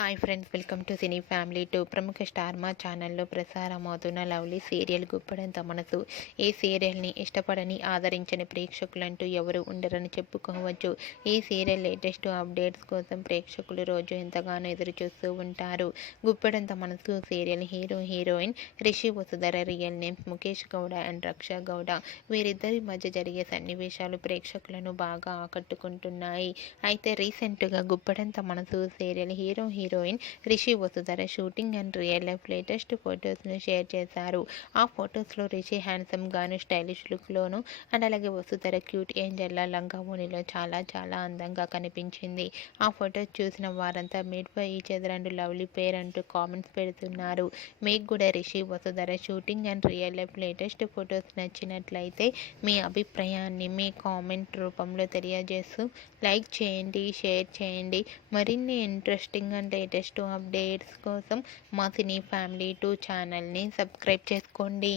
Hi friends, welcome to cine family 2. ప్రముఖ star మా ఛానల్లో ప్రసారమవుతున్న లవ్లీ సీరియల్ గుప్పడంత మనసు. ఈ సీరియల్ని ఇష్టపడని ఆదరించని ప్రేక్షకులంటూ ఎవరు ఉండరని చెప్పుకోవచ్చు. ఈ సీరియల్ లేటెస్ట్ అప్డేట్స్ కోసం ప్రేక్షకులు రోజు ఎంతగానో ఎదురు చూస్తూ ఉంటారు. Guppedantha Manasu serial hero heroine Rishi Vasudhara, real names Mukesh Gowda and Raksha Gowda. వీరిద్దరి మధ్య జరిగే సన్నివేశాలు ప్రేక్షకులను బాగా ఆకట్టుకుంటున్నాయి. అయితే రీసెంట్గా Guppedantha Manasu serial hero heroine Rishi Vasudhara shooting and real life latest ఫొటోస్ను షేర్ చేశారు. ఆ ఫొటోస్లో రిషి హ్యాండ్సమ్ గాను, స్టైలిష్ లుక్లోను అండ్ అలాగే వసుధర క్యూట్ ఏంజల్లా లంగా ఓణిలో చాలా చాలా అందంగా కనిపించింది. ఆ ఫొటోస్ చూసిన వారంతా made for each other and lovely పేర్ అంటూ కామెంట్స్ పెడుతున్నారు. మీకు కూడా Rishi Vasudhara shooting and real life latest photos నచ్చినట్లయితే మీ అభిప్రాయాన్ని మీ కామెంట్ రూపంలో తెలియజేస్తూ లైక్ చేయండి, షేర్ చేయండి. మరిన్ని ఇంట్రెస్టింగ్ అండ్ లేటెస్ట్ అప్డేట్స్ కోసం మా సినీ ఫ్యామిలీ 2 ఛానల్ని సబ్స్క్రైబ్ చేసుకోండి.